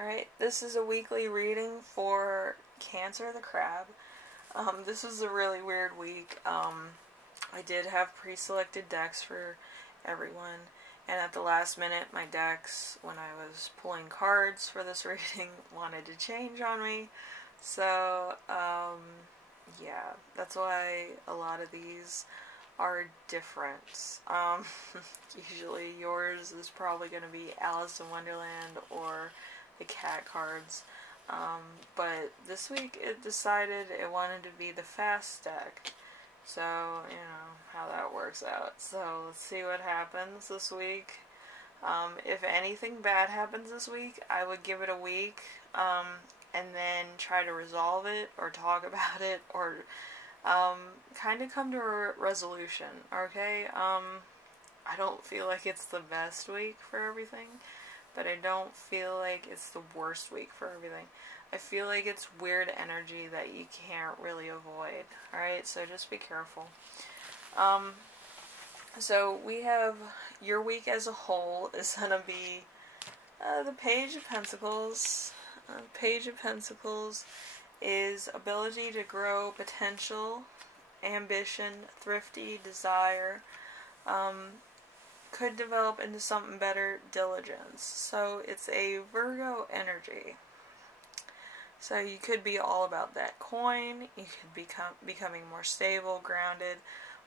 Alright, this is a weekly reading for Cancer the Crab. This was a really weird week. I did have pre-selected decks for everyone, and at the last minute my decks, when I was pulling cards for this reading, wanted to change on me. So, yeah, that's why a lot of these are different. Usually yours is probably going to be Alice in Wonderland or the cat cards, but this week it decided it wanted to be the fast deck, so you know how that works out. So let's see what happens this week. If anything bad happens this week, I would give it a week, and then try to resolve it or talk about it, or kind of come to a resolution, okay? I don't feel like it's the best week for everything, but I don't feel like it's the worst week for everything. I feel like it's weird energy that you can't really avoid, alright? So just be careful. So we have your week as a whole is going to be the Page of Pentacles. Page of Pentacles is ability to grow, potential, ambition, thrifty, desire, could develop into something better, diligence. So it's a Virgo energy. So you could be all about that coin. You could becoming more stable, grounded,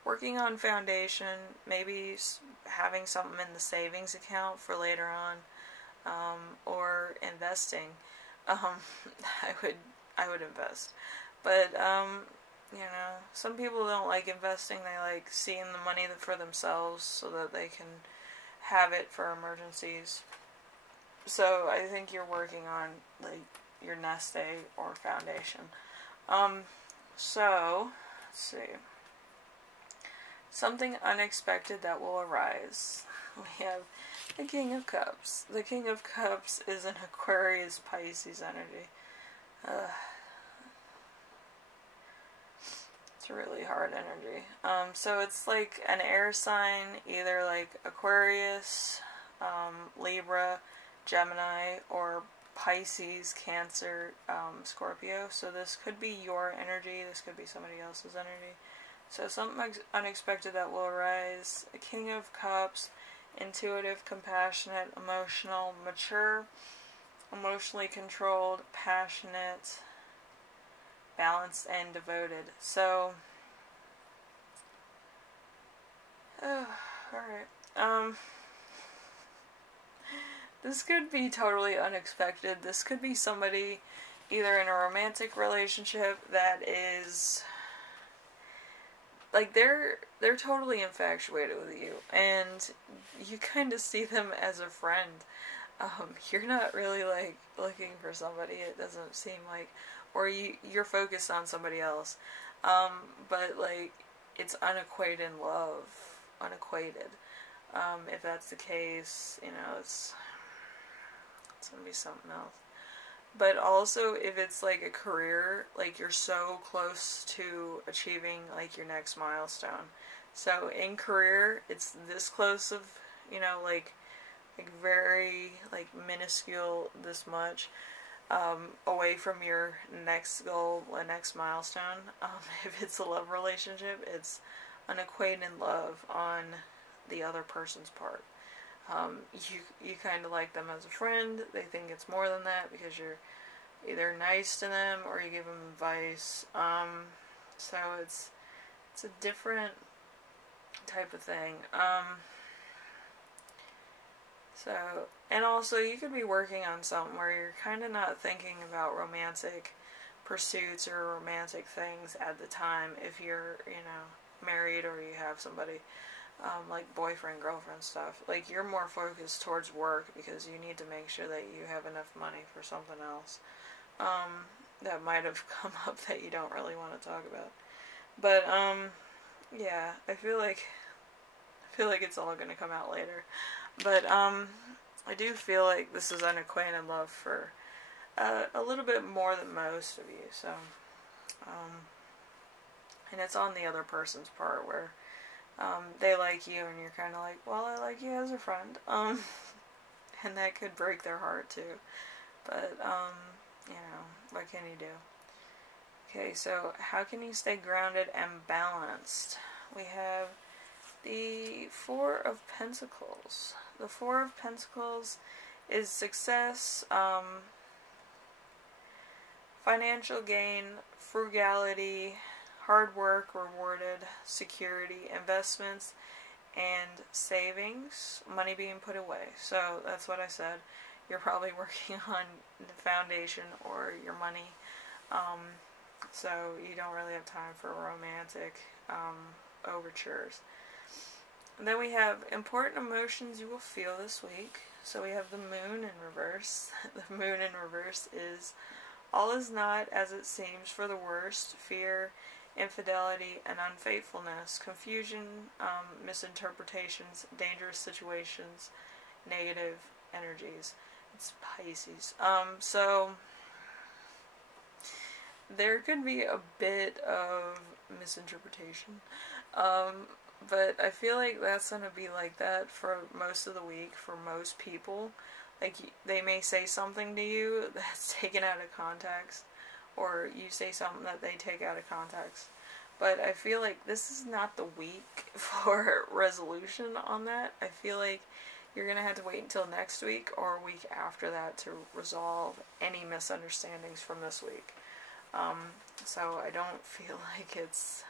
working on foundation, maybe having something in the savings account for later on, or investing. I would invest. But, you know, some people don't like investing. They like seeing the money for themselves so that they can have it for emergencies. So I think you're working on, like, your nest egg or foundation. So, let's see. Something unexpected that will arise. We have the King of Cups. The King of Cups is an Aquarius Pisces energy. It's a really hard energy. So it's like an air sign, either like Aquarius, Libra, Gemini, or Pisces, Cancer, Scorpio. So this could be your energy, this could be somebody else's energy. So something unexpected that will arise. A King of Cups, intuitive, compassionate, emotional, mature, emotionally controlled, passionate, balanced, and devoted. So, alright. This could be totally unexpected. This could be somebody either in a romantic relationship that is, like, they're totally infatuated with you, and you kind of see them as a friend. You're not really, like, looking for somebody, it doesn't seem like, or you're focused on somebody else, but, like, it's unequated love, unequated. If that's the case, you know, it's gonna be something else. But also, if it's, like, a career, like, you're so close to achieving, like, your next milestone. So, in career, it's this close of, you know, like very, like, minuscule, this much, away from your next goal, next milestone. If it's a love relationship, it's unequated love on the other person's part. You kind of like them as a friend. They think it's more than that because you're either nice to them or you give them advice. So it's a different type of thing. So, and also you could be working on something where you're kind of not thinking about romantic pursuits or romantic things at the time if you're, you know, married or you have somebody, like boyfriend, girlfriend stuff. Like, you're more focused towards work because you need to make sure that you have enough money for something else, that might have come up that you don't really want to talk about. But, yeah, I feel like it's all going to come out later. But, I do feel like this is unacquainted love for, a little bit more than most of you, so, and it's on the other person's part where, they like you and you're kind of like, well, I like you as a friend, and that could break their heart too. But, you know, what can you do? Okay, so how can you stay grounded and balanced? We have the Four of Pentacles. The Four of Pentacles is success, financial gain, frugality, hard work rewarded, security, investments, and savings, money being put away. So that's what I said. You're probably working on the foundation or your money. So you don't really have time for romantic overtures. And then we have important emotions you will feel this week. So we have the moon in reverse. The moon in reverse is all is not as it seems for the worst, fear, infidelity, and unfaithfulness, confusion, misinterpretations, dangerous situations, negative energies. It's Pisces. So there could be a bit of misinterpretation. But I feel like that's going to be like that for most of the week for most people. Like, they may say something to you that's taken out of context, or you say something that they take out of context. But I feel like this is not the week for resolution on that. I feel like you're going to have to wait until next week or a week after that to resolve any misunderstandings from this week. So I don't feel like it's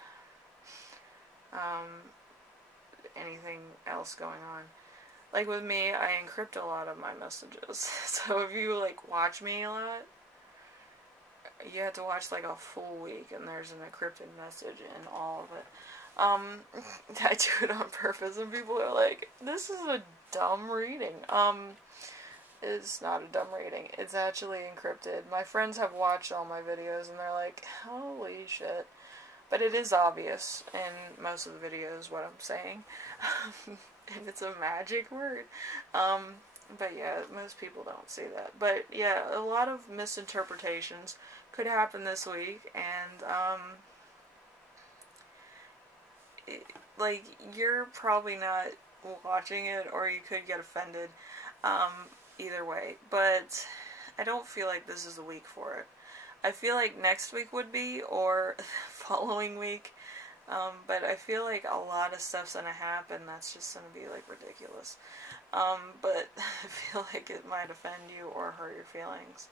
anything else going on. Like with me, I encrypt a lot of my messages. So if you like watch me a lot, you have to watch like a full week and there's an encrypted message in all of it. I do it on purpose and people are like, this is a dumb reading. It's not a dumb reading. It's actually encrypted. My friends have watched all my videos and they're like, holy shit. But it is obvious in most of the videos what I'm saying. And it's a magic word. But yeah, most people don't see that. But yeah, a lot of misinterpretations could happen this week. And, like, you're probably not watching it or you could get offended. Either way. But I don't feel like this is the week for it. I feel like next week would be, or following week, but I feel like a lot of stuff's gonna happen that's just gonna be, like, ridiculous. But I feel like it might offend you or hurt your feelings.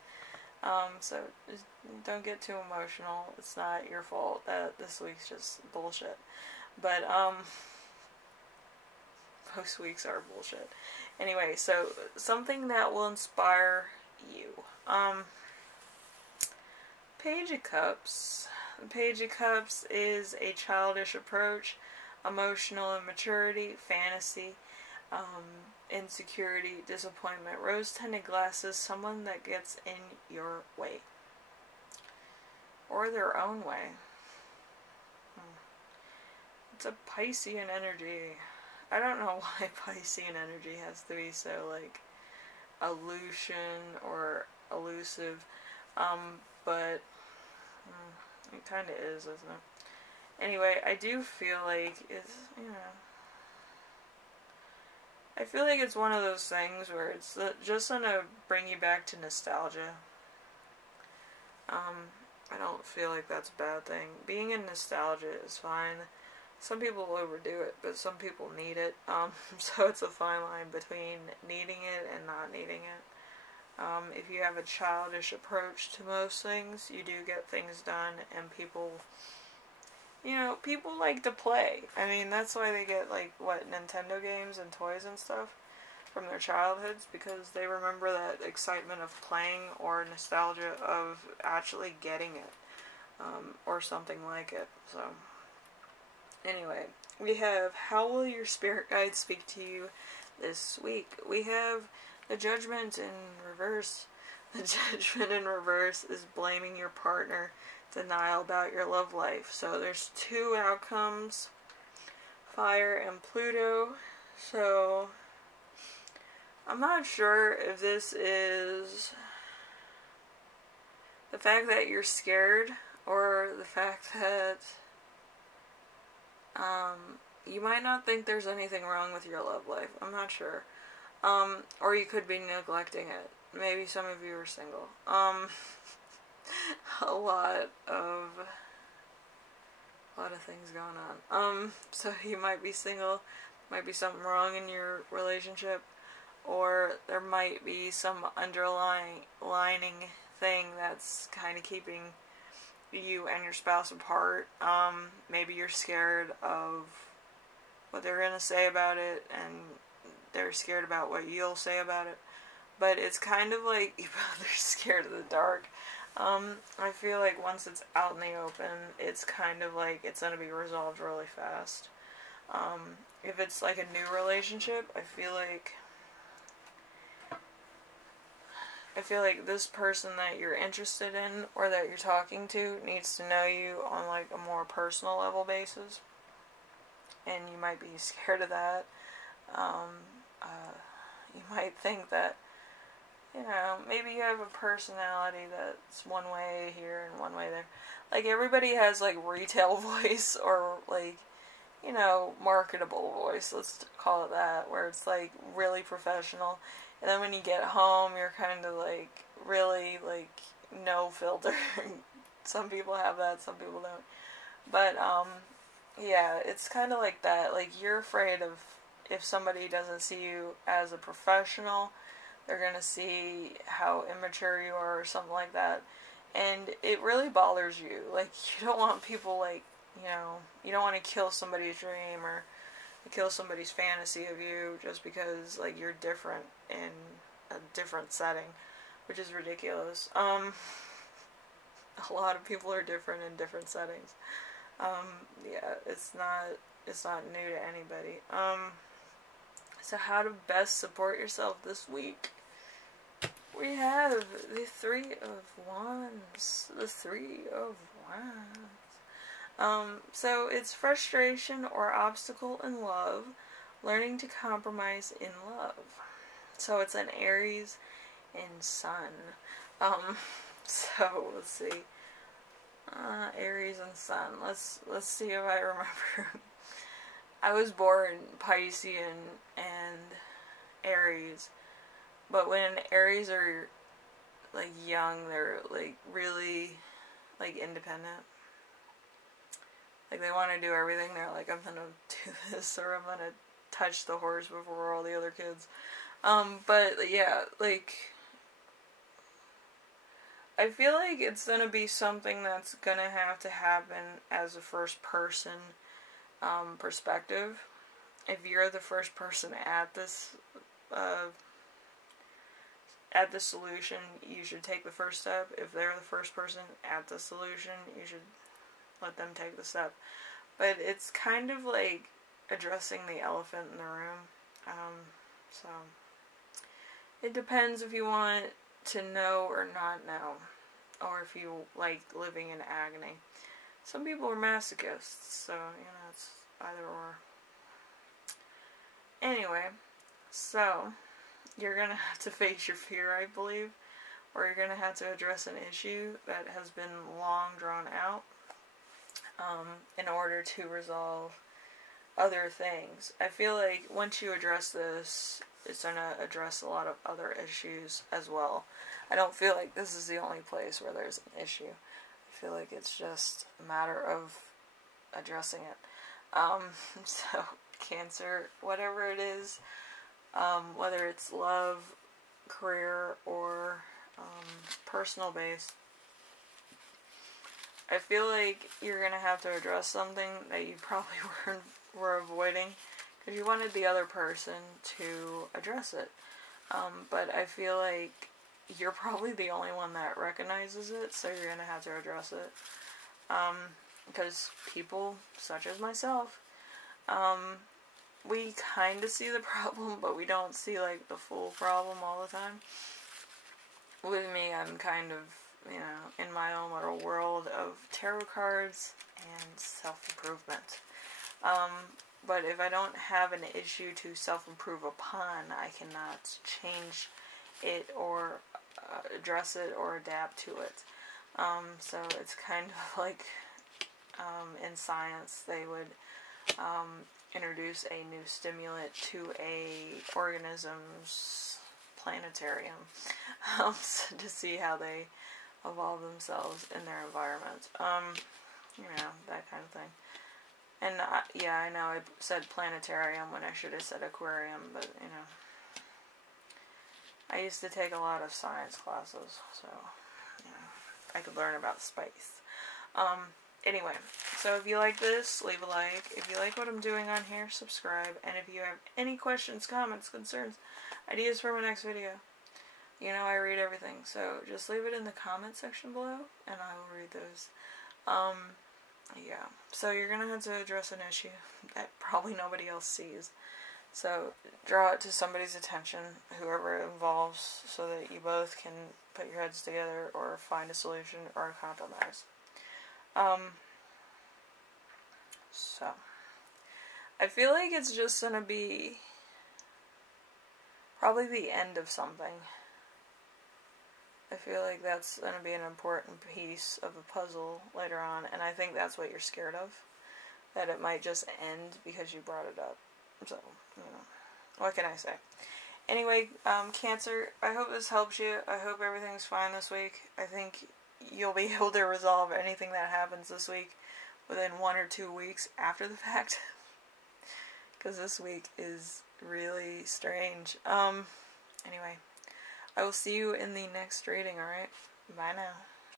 So just don't get too emotional. It's not your fault that this week's just bullshit. But, most weeks are bullshit. Anyway, so something that will inspire you. Page of Cups. Page of Cups is a childish approach, emotional immaturity, fantasy, insecurity, disappointment, rose-tinted glasses, someone that gets in your way. Or their own way. It's a Piscean energy. I don't know why Piscean energy has to be so, like, illusion or elusive, but it kind of is, isn't it? Anyway, I do feel like it's, you know, I feel like it's one of those things where it's just gonna bring you back to nostalgia. I don't feel like that's a bad thing. Being in nostalgia is fine. Some people overdo it, but some people need it. So it's a fine line between needing it and not needing it. If you have a childish approach to most things, you do get things done, and people, you know, people like to play. I mean, that's why they get, like, what, Nintendo games and toys and stuff from their childhoods, because they remember that excitement of playing or nostalgia of actually getting it, or something like it. So anyway, we have, how will your spirit guide speak to you this week? We have the Judgment in reverse. The Judgment in reverse is blaming your partner, denial about your love life. So there's two outcomes, Fire and Pluto. So I'm not sure if this is the fact that you're scared or the fact that you might not think there's anything wrong with your love life. I'm not sure. Or you could be neglecting it. maybe some of you are single. A lot of things going on. So you might be single, might be something wrong in your relationship, or there might be some underlying thing that's kind of keeping you and your spouse apart. Maybe you're scared of what they're gonna say about it, and they're scared about what you'll say about it. But it's kind of like you both are scared of the dark. I feel like once it's out in the open, it's kind of like it's gonna be resolved really fast. If it's like a new relationship, I feel like this person that you're interested in or that you're talking to needs to know you on like a more personal level basis, and you might be scared of that. You might think that, you know, maybe you have a personality that's one way here and one way there. Like, everybody has, like, retail voice or, like, you know, marketable voice, let's call it that, where it's, like, really professional. And then when you get home, you're kind of, like, really, like, no filter. Some people have that, some people don't. But, yeah, it's kind of like that. Like, you're afraid of if somebody doesn't see you as a professional, they're going to see how immature you are or something like that. And it really bothers you. Like, you don't want people, like, you know, you don't want to kill somebody's dream or kill somebody's fantasy of you just because, like, you're different in a different setting, which is ridiculous. A lot of people are different in different settings. Yeah, it's not new to anybody. So how to best support yourself this week? We have the Three of Wands. The Three of Wands. So it's frustration or obstacle in love, learning to compromise in love. So it's an Aries and Sun. So let's see. Aries and Sun. Let's see if I remember. I was born Piscean and Aries, but when Aries are like young, they're like really like independent. Like, they want to do everything. They're like, I'm gonna do this, or I'm gonna touch the horse before all the other kids. But yeah, like, I feel like it's gonna be something that's gonna have to happen as a first person perspective. If you're the first person at this solution, you should take the first step. If they're the first person at the solution, you should let them take the step. But it's kind of like addressing the elephant in the room. So it depends if you want to know or not know, or if you like living in agony. Some people are masochists, so, you know, it's either or. Anyway, so you're gonna have to face your fear, I believe, or you're gonna have to address an issue that has been long drawn out, in order to resolve other things. I feel like once you address this, it's gonna address a lot of other issues as well. I don't feel like this is the only place where there's an issue. I feel like it's just a matter of addressing it. So, Cancer, whatever it is, whether it's love, career, or personal base, I feel like you're going to have to address something that you probably were avoiding, because you wanted the other person to address it. But I feel like you're probably the only one that recognizes it, so you're going to have to address it. Because people, such as myself, we kind of see the problem, but we don't see, like, the full problem all the time. With me, I'm kind of, you know, in my own little world of tarot cards and self-improvement. But if I don't have an issue to self-improve upon, I cannot change it or address it or adapt to it. So it's kind of like, in science, they would introduce a new stimulant to a organism's planetarium to see how they evolve themselves in their environment. You know, that kind of thing. And yeah, I know I said planetarium when I should have said aquarium, but you know, I used to take a lot of science classes, so you know, I could learn about space. Anyway, so if you like this, leave a like. If you like what I'm doing on here, subscribe. And if you have any questions, comments, concerns, ideas for my next video, you know I read everything. So just leave it in the comment section below, and I will read those. Yeah. So you're going to have to address an issue that probably nobody else sees. So draw it to somebody's attention, whoever it involves, so that you both can put your heads together or find a solution or a compromise. So, I feel like it's just gonna be probably the end of something. I feel like that's gonna be an important piece of the puzzle later on, and I think that's what you're scared of. That it might just end because you brought it up. So, you know, what can I say? Anyway, Cancer, I hope this helps you. I hope everything's fine this week. I think you'll be able to resolve anything that happens this week within 1 or 2 weeks after the fact. Because this week is really strange. Anyway, I will see you in the next reading, alright? Bye now.